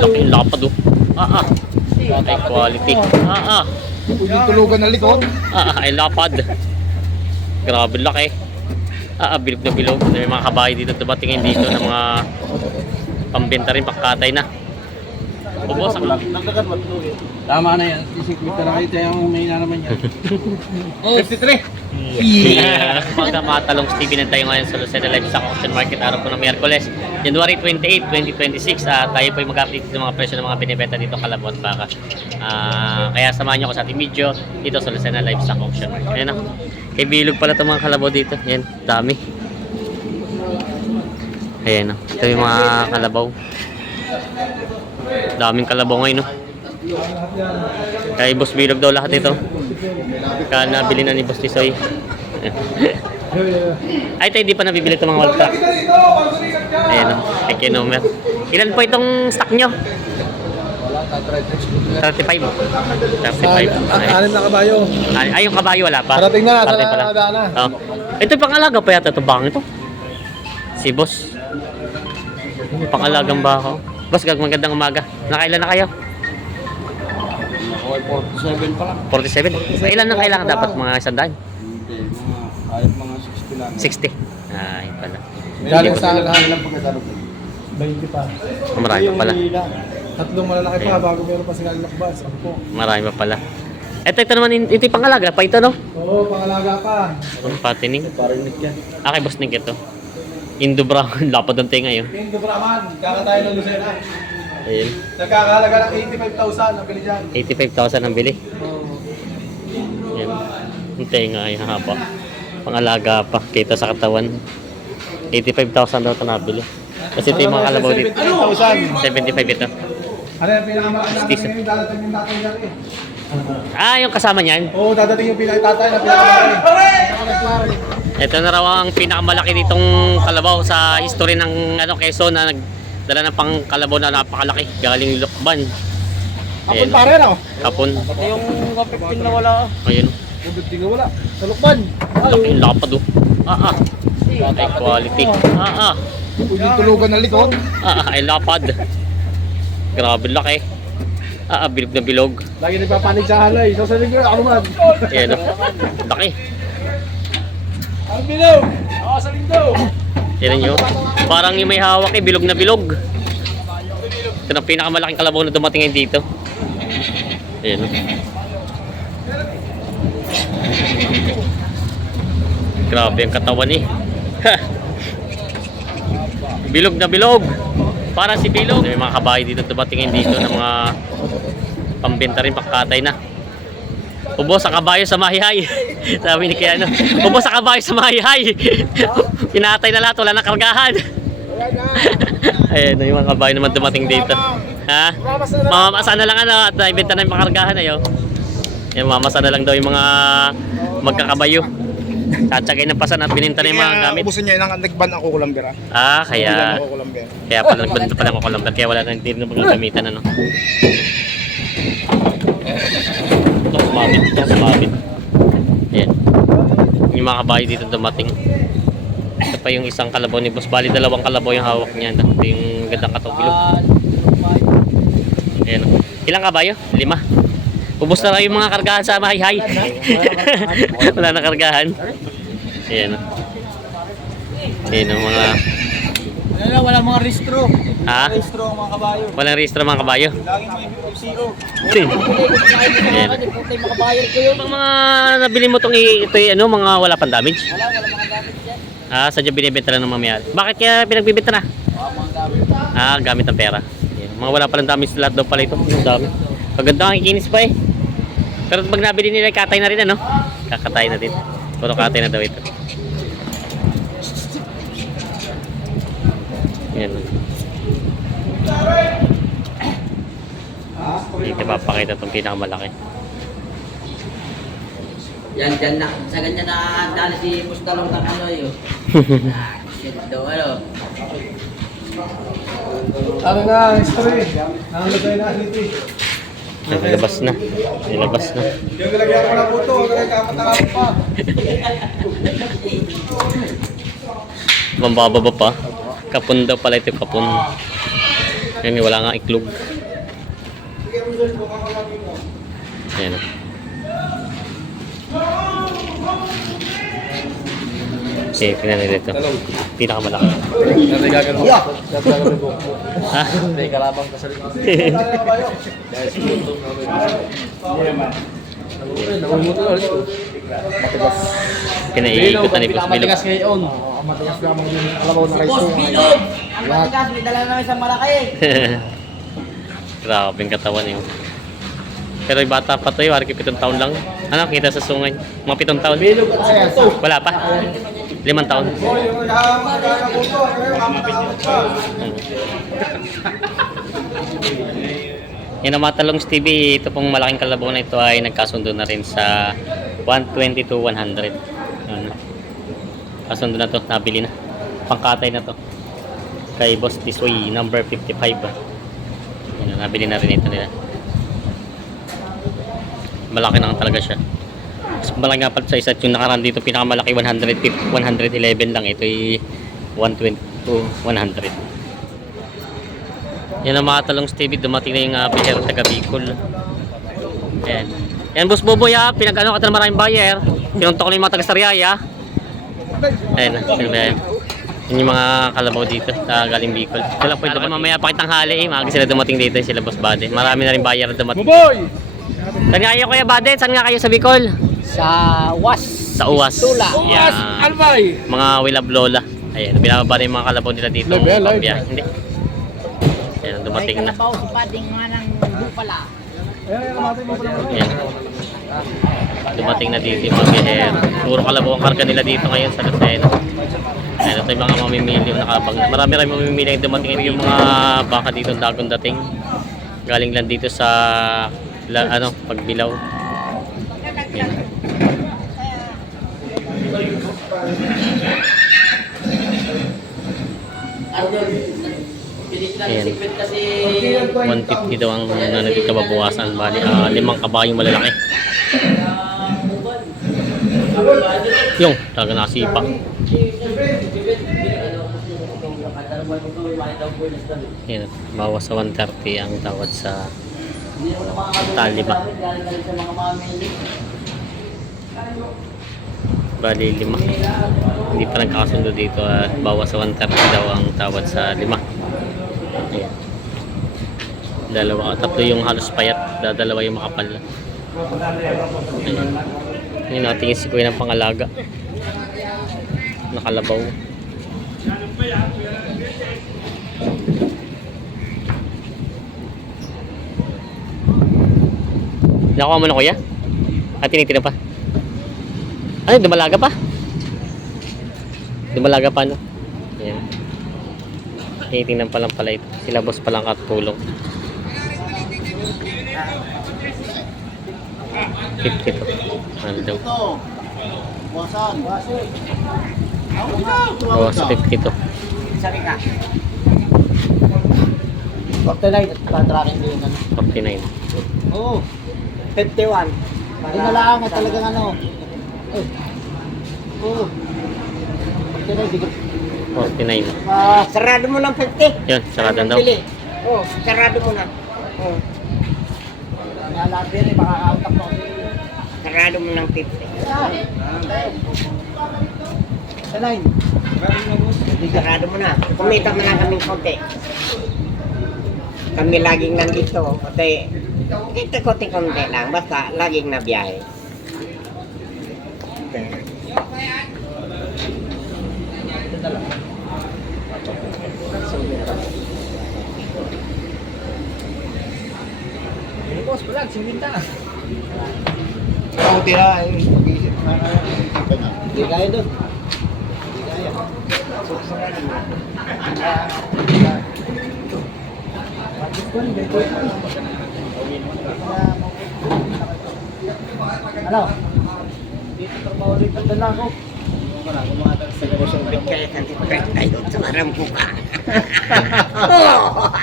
Laki yung lapad oh. Ay quality. Yung tulugan na likod. Ay lapad. Grabe laki. Bilog na bilog. May mga kabayo dito dumatingin dito ng mga pambenta rin, pakatay na. Ubos ang Tama na yan. Isikwita na kayo tayo may na naman yan. 53. Mga matalong Stevie na tayo ngayon sa Lucena Live Stock Auction Market, araw po ng Miyerkules, January 28, 2026. Tayo po ay mag-update ng mga presyo ng mga binibenta dito Calabo at Baka. Kaya samahan nyo ko sa ating video dito sa Lucena Live Stock Auction Market. Ayan o, kay bilog pala itong mga Calabo dito. Ayan, dami. Ayan o, ito yung mga kalabaw. Daming kalabaw ngayon o. Kay Boss Bilog daw lahat ito. Kaya nabili na ni Boss Tisoy. Ay, tayo di pa nabibili itong mga wall crack. Ayan o, kay Kinomer. Ilan po itong stock nyo? 35. 35. Anim na kabayo. Ay, yung kabayo wala pa. Parating na, Parating pala. na. Oh. Ito yung pangalaga pa yata ito. Bang ito. Si Boss. Pangalagang bako. Boss, magandang umaga. Nakailan na kayo? Ako ay 47 pa lang. 47? Ilan na kailangan dapat? Mga 100? Hindi, kahit mga 60 lang. 60? Ay, pala. Galing sa lahat. Ilang pagkatalo ko? 20 pa. Marami pa pala. Tatlong malalaki pa bago meron pa silang lakbas. Marami pa pala. Ito naman, ito yung pangalaga pa ito, no? Oo, pangalaga pa. Ang patining. Parinig yan. Kay Boss Nick ito. Indo Brown. Lapad ng tenga yun. Indo Brahman, kakatayo ng Lucena. Ayun. Nagkakahalaga ng 85,000 ang bili dyan. 85,000 ang bili. Yan. Ang tenga ay haba. Pangalaga pa. Kita sa katawan. 85,000 daw ito nabili. Kasi ito yung mga kalabaw dito. 75 ito. Ano yung pinakamalaki natin Stis. ngayon? Dadating yung tatay niya rin. Yung kasama niyan. Oo, dadating yung tatay na pinakamalaki. Ito na raw ang pinakamalaki ditong kalabaw sa history ng Quezon na nagdala ng pang kalabaw na napakalaki galing Lukban. Kapon pare na. Kapon. Pati yung kapipin na wala. Ayun. Buti nga wala. Sa Lukban. Laki yung lapad oh. Ay quality. Yung tulugan na likod. Ay lapad. Grabe laki. Bilog na bilog. Lagi nagpapanig sa halay. Sasaling ko, ako man. Ayan oh. Laki. Ang bilog! Ako sa lindo! Tignan nyo. Parang yung may hawak bilog na bilog. Ito na pinakamalaking kalabaw na dumating ngayon dito. Ayan oh. Grabe ang katawan eh. Bilog na bilog. Para si Bilog. May mga kabayo dito dumating ngayon dito ng mga pambenta rin, pakatay na. Ubos sa kabayo sa mahihay. Sabi ni Kiano. Ubos sa kabayo sa mahihay. Pinatay na lahat, wala na kargahan. Ayan, yung mga kabayo naman dumating dito. Ha? Mamamasa na lang at naibenta na yung makargahan ayo. Yan, mamamasa na lang daw yung mga magkakabayo. Tatsagay ng pasan at bininta na yung mga gamit. Ubusin niya yung nagban ako kulambera. Kaya pala nagbanda pa lang ako lang. Kaya wala nang tiro ng mga gamitan ano. Ito sumabit. Ayan. Yung mga kabayo dito dumating. Ito pa yung isang kalabaw ni Boss. Bali, dalawang kalabaw yung hawak niya. Ito yung gandang katopilog. Ayan. Ilang kabayo? 5. Ubus na lang yung mga kargahan sa mahihay. Wala na kargahan. Ayan. Ayan ang mga... Wala mga restro. Ha? Restro ang mga kabayo. Walang rehistro mga kabayo. Laging may FCO. Ayan. Ang mga nabili mo itong ito mga wala pang damage? Wala mga gamit dyan. Sadya binibenta lang ng mamayari. Bakit kaya pinagbibenta na? Mga gamit. Gamit ng pera. Ayan. Mga wala palang damage lahat daw pala ito. Ang dami. Maganda ang ikinis pa eh. Pero pag nabili nila, katay na rin ano? Kakatay na din. Puro katay na daw ito. Ayan. Hindi papakita itong pinakamalaki. Yan, dyan na. Sa ganyan na dali si Pustalong ng ano yun. Shit daw, ano. Ano na, history. Nakalagay na city. Nilabas na. Nilabas na. Yung nilagyan ko na po ito, nagkakatakap pa. Mambababa pa. Kapun daw pala ito, kapun. Yan, wala nga iklog. Ayan. Okay, tingnan nila ito. Pinakamalaki. Kasi gagawin mo. Gagawin mo. Ha? May kalabang ka sa likod. Guys, puto. Namumuto na ulit. Matigas. Pinaiikutan ni Boss Bilog. Pinakamatigas ngayon. Matigas lamang yung kalabaw na rice. Boss Bilog! Ang matigas, may dala na isang malaki. Grabe yung katawan yun. Pero yung bata pa to, warki 7 taon lang. Ano, kita sa sungay. Mga 7 taon. Wala pa. 5 taon. Yan ang Matalong TV. Ito pong malaking kalabaw na ito ay nagkasundo na rin sa 120 to 100. Ano. Kasundo na to, nabili na. Pangkatay na to. Kay Boss Tisoy, number 55. Yan, nabili na rin ito nila. Malaki na talaga siya. Mas malaki nga pala sa isa yung nakaraan dito, pinakamalaki 111 lang. Ito ay 120 to 100. Yan ang mga talong Stevie, dumating na yung bihero taga Bicol. Ayan. Yan Boss Boboy ha, pinag-ano ka na maraming buyer. Pinuntok ko na yung mga taga Sariaya. Ayan, yan yung mga kalabaw dito sa galing Bicol. Ito lang po ito. Mamaya pa kitang hali maaga sila dumating dito, sila Boss Bade. Marami na rin buyer na dumating. Boboy! Saan nga kayo Kuya Bade? Saan nga kayo sa Bicol? Sa UAS. Sa UAS. Tula. Uwas! Albay! Mga Wilab Lola. Ayan, binababa na yung mga kalabaw nila dito. Live, live. Pambiyahe. Hindi. Ayan, dumating na. Kalabaw si Bading nga ng Bupala. Ayan. Dumating na dito yung mga biyahero. Puro kalabaw ang karga nila dito ngayon sa Lucena. Ayan, ito yung mga mamimili yung nakabang. Marami rin mamimili yung dumating. Ito yung mga baka dito dagong dating. Galing lang dito sa Pagbilaw. Ayan. Ayan. 150 daw ang kababawasan. Bali, 5 kabayong malalaki. Yung, talaga nasipa. Ayan, bawas sa 130 ang tawad sa tali ba? Bali 5. Hindi pa nagkakasundo dito at bawas sa 130 daw ang tawad sa 5. Ayan. Tatlo yung halos payat, dalawa yung makapal. Ayan. Ngayon natingin si Kuya ng pangalaga. Nakalabaw. Nakuha mo na Kuya? At tinitina pa? Ano, dumalaga pa? Dumalaga pa no? Ayan. Tinitingnan pa lang pala ito. Sila boss pa lang katulong. 50 to. Ano daw? Bawas sa 50 to. Sabi ka. 49 pa-tracking din yan. 49. Oo. 51. Inalaan na talagang ano. Oo. 49. Sarado mo ng 50. Yun, sarado daw. Oo, sarado mo na. Oo. Nalabi rin, makakautak mo. Sarado mo ng 50. Salain. Sarado mo na. Kumita mo na kaming konti. Kami laging nandito. Kasi, kita konti-konti lang. Basta, laging nabiyahe. Boss, vlog, siminta. Ako tira, mag-iisip na kaya. Hindi kaya doon. Hindi kaya. Ano? Dito trabaho ulit ang dala ko. Sumpit kaya kanti pagkait tayo sa maram ko ka.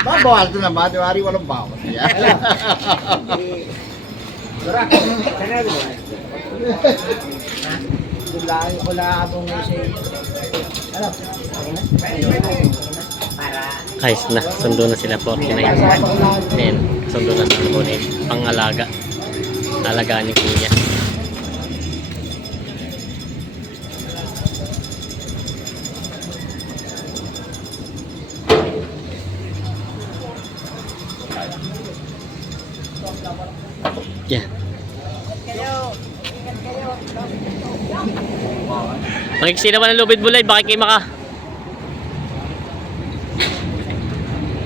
Mabawal ito naman, diwari walang bawas. Dura, sarado mo. Wala akong may say. Ano? Para Ayos na, sundo na sila 49. Ayan, sundo na sa kunin. Pangalaga. Alagaan ni Kuya. Yan. Magigsi naman ang lubid bulay, bakit kayo maka?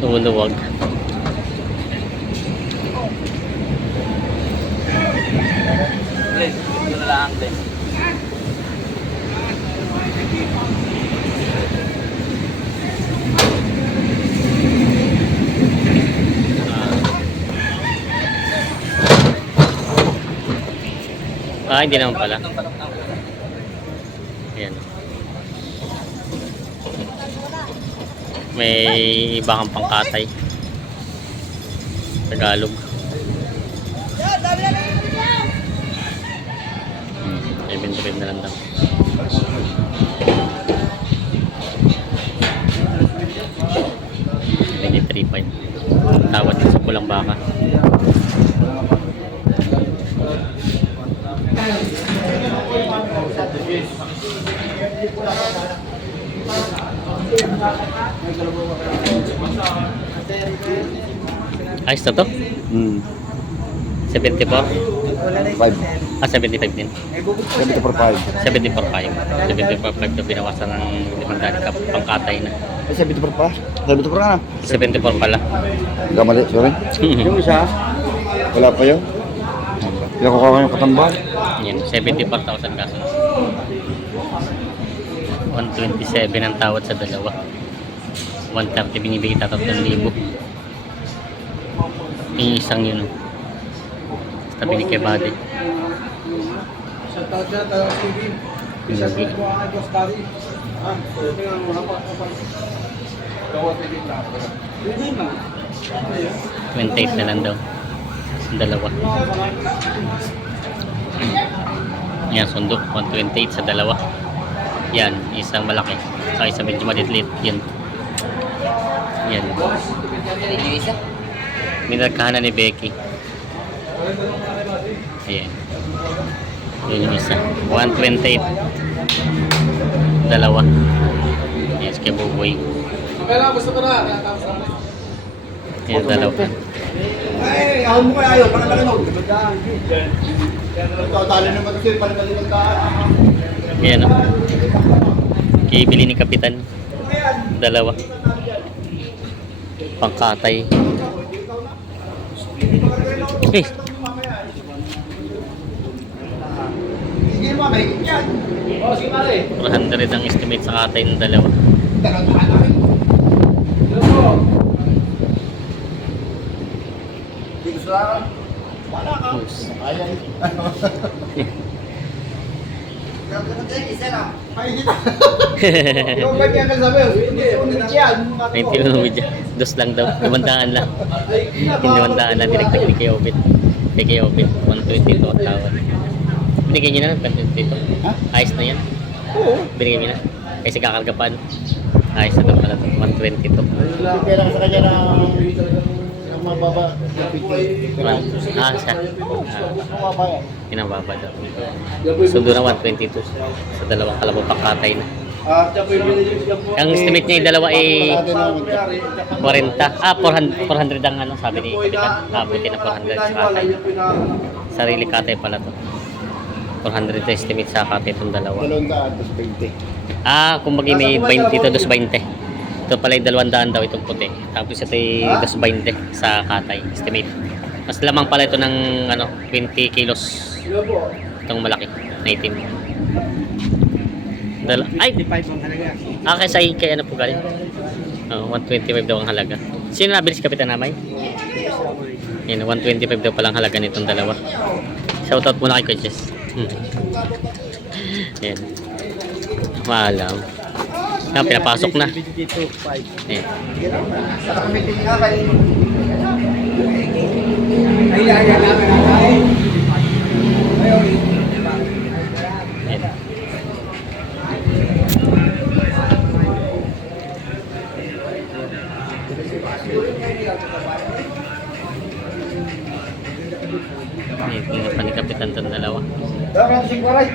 Lumuwag. Ito na lang, Glenn. Hindi naman pala. Ayan. May iba kang pangkatay. Tagalog. Ay, bintubin na lang daw. May 3.5. Tawad sa pulang baka. Ayos na to? 74? 5. 75 din. 74.5. 74.5. 74.5 to binawasan ng 500 ka pangkatay na. Ay, 74 pa? 74 na. 74 pala. Gamali, sorry. Yung isa, wala pa yun. Pinakuha ko yung katambal. Yan, 74,000 kaso. 127 ang tawad sa dalawa. 130 binibigay tatat ng 1,000. Yung isang yun. Sa tabi ni Kebade. Sa tao siya, tayo TV. Isa Hindi. ko ang Diyos kari. Ah, ito yung mga kapal. Gawat na din lang. Hindi na. 28 na lang daw. Ang dalawa. Yan, sundo. 128 sa dalawa. Yan, isang malaki. Sa isa medyo maliit. Yan. Yan. Minagkahanan ni Becky. Ayan. Yun yung isa. 128. Dalawa. Yes, kay Buboy. Kaya basta pa na. Ayan, dalawa. Ay, ahon mo kaya ayaw. Panalaki na. Talo naman kasi. Panalaki ng daan. Ayan o. Kibili ni Kapitan. Dalawa. Pangkatay. Eh, Hindi mo, may yan. O, sige pare. 400 ang estimate sa katay ng dalawa. Tagal-tagal na rin. Hello po. Hindi gusto na. Wala ka. Ayaw. Ay, dito. Yung ba't yan kasabi? Hindi, unit yan. 90 lang video. Dos lang daw. 500 lang. Yung 500 lang dinagdag ni kay Obit. Kay Obit. 122 ang tawad. Binigay niyo na ng 122. Ha? Ayos na yan. Oo. Binigay niyo na. Kasi kakarga pa. Ayos na daw pala ito. 122. Pera ka sa kanya ng mababa. Ah, siya. Mababa yan. Pinababa daw. Sundo na 122. Sa dalawang kalabaw pakatay na. Ang estimate niya yung dalawa ay 40. 400 ang ano, sabi ni Kapitan. Buti na 400 sa katay. Sarili katay pala to. 400 na estimate sa katay itong dalawa. 220. Kung may 20 to, 220. Ito pala yung 200 daw itong puti. Tapos ito yung 220 sa katay estimate. Mas lamang pala ito ng 20 kilos. Itong malaki na itim. Ay! 55 ang halaga. Kay ano po galing? 125 daw ang halaga. Sino nabili si Kapitan Amay? Yan, 125 daw palang halaga nitong dalawa. Shoutout muna kay Coaches. Yan. Maalam. Yan, pinapasok na. Yan. Yan. Tingnan pa ni Kapitan itong dalawa. Darang singwaray.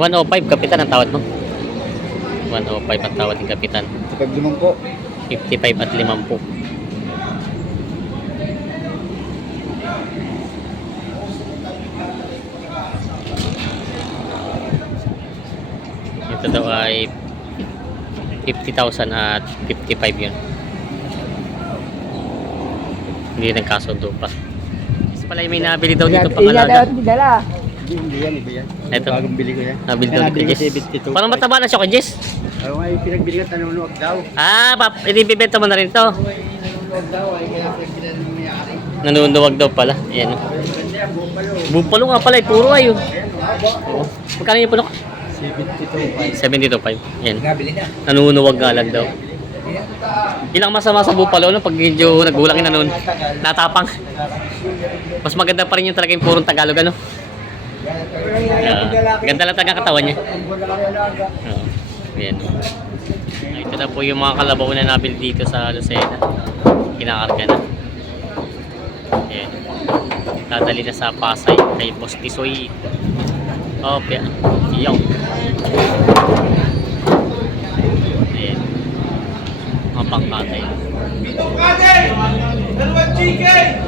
$105 Kapitan ang tawad mo. 105 ang tawad ng Kapitan. Kapag lumang po. 55 at 50. Ito daw ay 50,000 at 55 yun. Hindi nagkasundo pa. Mas pala yung may nabili daw dito pang alaga. dala. Hindi yan, iba yan. Ito. Bagong bili ko yan. Nabili daw kay Jess. Parang mataba na siya kay Jess. Ayaw nga yung pinagbili ko, tanunuwag daw. Ah, ibibenta mo na rin to. Tanunuwag daw, ay kaya pinagbili ng mayari. Nanunuwag daw pala. Ayan. Ganda yan, buong palo. Bupalo nga pala, puro ayun. Oo. Magkano yung puno? 72.5. 72.5. Yan. Nabili na. Nanunuwag nga lang daw. Ilang masama sa bupalo no? Pag medyo nagulang na noon. Natapang. Mas maganda pa rin yung talaga yung purong Tagalog ano. Ganda lang talaga ang katawan niya. Oo. Yan. Ito na po yung mga kalabaw na nabili dito sa Lucena. Kinakarga na. Yan. Dadali na sa Pasay kay Boss Tisoy. Opya. Yung. Ayan. Mga pangkatay. Pitong kanin! Dalawang chicken!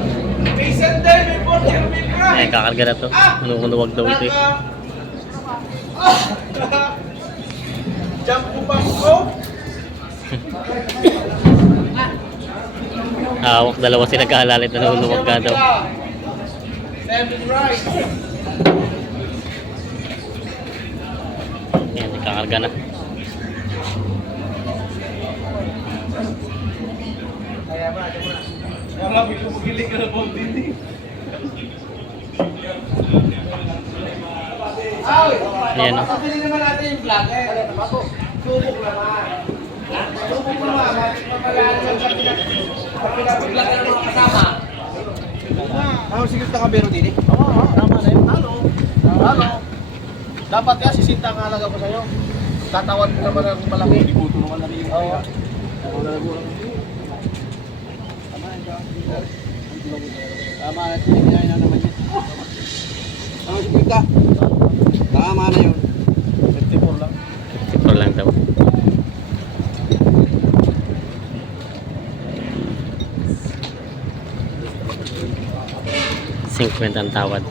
May sandal, may 40 may fry! Ayan, kakarga na to. Manunuwag daw ito eh. Jump upang ko! Hawak dalawa sila kaalalit na nanunuwag ka daw. 7 rice! Ayan, nagkakarga na. Kaya nga, may kumugilig ka na po din. Ayan o. Pabili naman natin yung vlogger. Subok naman. Subok naman. Pagpapalaran lang sa pinag-vlogger ng mga kasama. Ano, sige ka kabero din eh. Oo, tama na yun. Talo. Dapat yan, sisinta ang halaga ko sa'yo. Tatawan mo naman ang malaki. Ibuto naman na rin yung Oo. Tama na, tinigyan na naman yun. Ano, sige ka? Tama na yun. 54 lang. 54 lang daw. $50 ang tawad.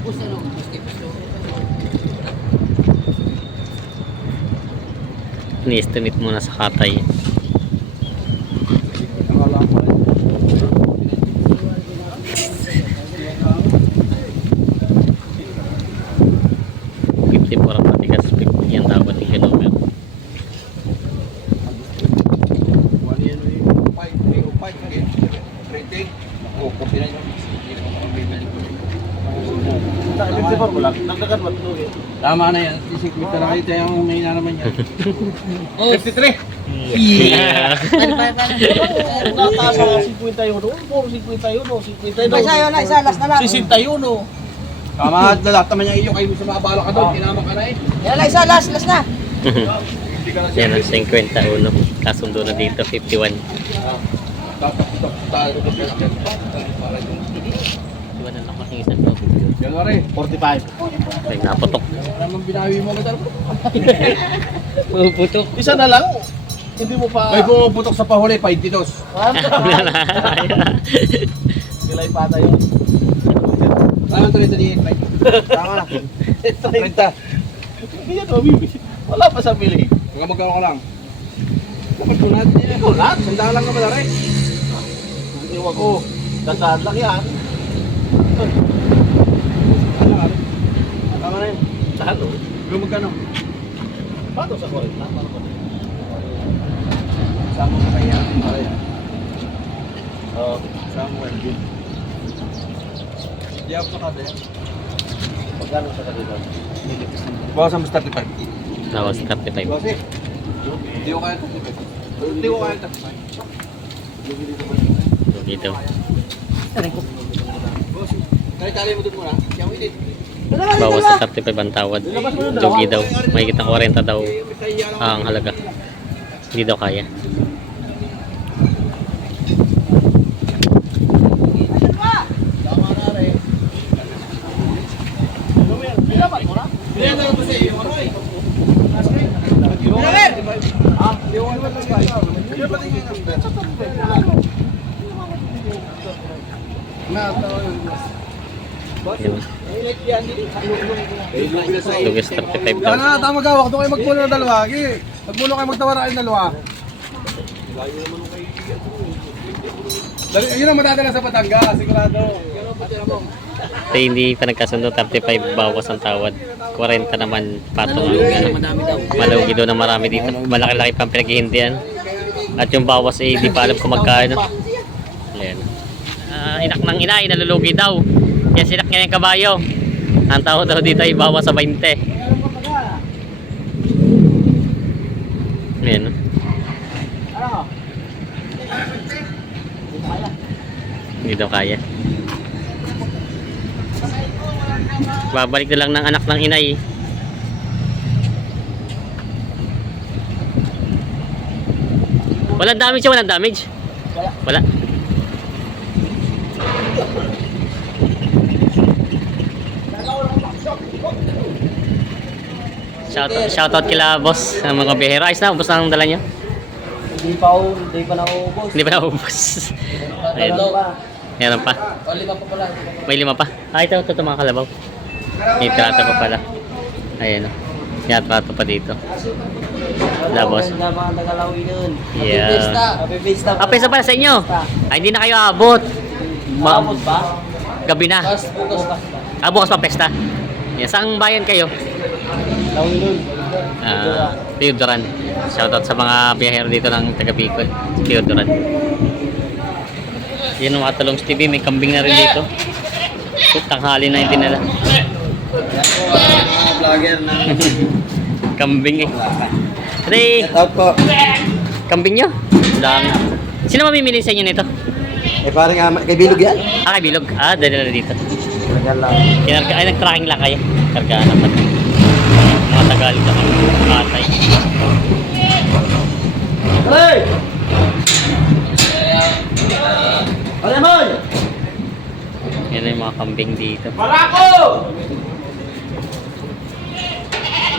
Ni-estimate muna sa katay. $54 ang patigas, $50 ang tawad ng kilometer. Wali yan yung 5, 305 again. Rating. Oo, kopi na yun. Hindi ko makabibili ko. Sa 54 ko lang. Nagdagan mo ito eh. Tama na yan. Isikwita na kayo tayo ang may na naman yan. 53! Yeah. Nataas sa 51. Puro 51. 52. Isa yun na, isa, last na lang. 61. Tama at lahat naman yung iyo kayo sa mga bala ka doon. Kinama ka na eh. Yan na, isa, last na. Hindi ka na Yan ang 51. Kasundo na dito, 51. Iwan na lang makingisan to. January. 45. May naputok. Wala naman binawi mo na talaga. Puputok. Isa na lang. Hindi mo pa... May pumuputok sa pahuli, 52. Kilay pa tayo. Tama 338. Tama na. 30. Hindi yan mabibili. Wala pa sa bili. Huwag magkano ka lang. Dapat po natin yan. Ikaw lahat. Sandaan lang naman na rin. Iwan ko. Dandaan lang yan. Tama na yun. Talo. Huwag magkano. Paano sa 40? Paano ba? Sama mo kaya. Oo. Samuel. Di ako sa kada yan. Magkano sa kanila? Bawasan mo 35. Tawas 35. Kasi, hindi ko kaya 35. Hindi ko kaya 35. Dito. Boss, tali mo doon muna. Siya mo edit. Bawas sa 35 ang tawad. Jogi daw. May kitang 40 daw ang halaga. Hindi daw kaya. Yan. Lugis 35 daw. Ano, tama gawak. Doon kayo magpuno ng dalawa. Magpuno kayo magtawara kayong dalawa. Yun ang madadala sa Batangas, sigurado. Ito hindi pa nagkasundo, 35 bawas ang tawad. 40 naman patong ang malugi daw na marami dito. Malaki-laki pang pinaghihindihan. At yung bawas eh, di pa alam kung magkano. Ayan. Inak ng inay, nalulugi daw. Kaya sinak niya yung kabayo. Ang tao daw dito ay bawas sa 20. Ayan. Hindi daw kaya. Babalik na lang ng anak ng inay. Walang damage siya, walang damage. Wala. Shoutout kila boss ng mga bihero. Ayos na, ubos na ang dala niya. Hindi pa naubos. Hindi pa naubos. Ayun. Meron pa. May 5 pa. Ito mga kalabaw. May trato pa pala. Ayan o. May trato pa dito. Wala boss. Mga Tagalawi nun. Yeah. Happy Fiesta. Pesa pala sa inyo. Ay, hindi na kayo abot. Maabot ba? Gabi na. Bukas pa pesta. Yeah. Saan bayan kayo? Lawin nun. Teodoran. Shoutout sa mga biyahero dito ng taga Bicol. Teodoran. Yan ang mga Talongs TV. May kambing na rin dito. Tanghali na yung dinala. Mga vlogger na. Kambing eh. Ate, Out po. kambing nyo? Dami. Sino mamimili sa inyo nito? Eh parang kay Bilog yan. Kay Bilog. Dali na dito. Talaga lang. Ay, nag-tracking lang kayo. Kargaan naman. Mga Tagalog na kayo. Atay. Hey! Alemon! Yan yung mga kambing dito. Barako!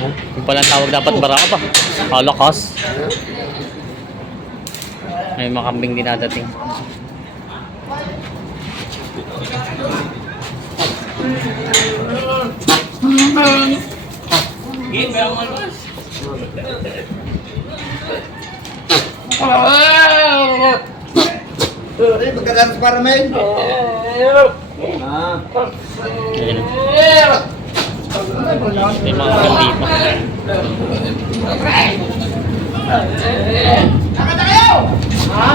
Yung palang tawag dapat barako pa. Holocaust. May mga kambing din nadating. Pagkagatas para men. Ayan. May mga kambing pa. Nakata kayo! Ha?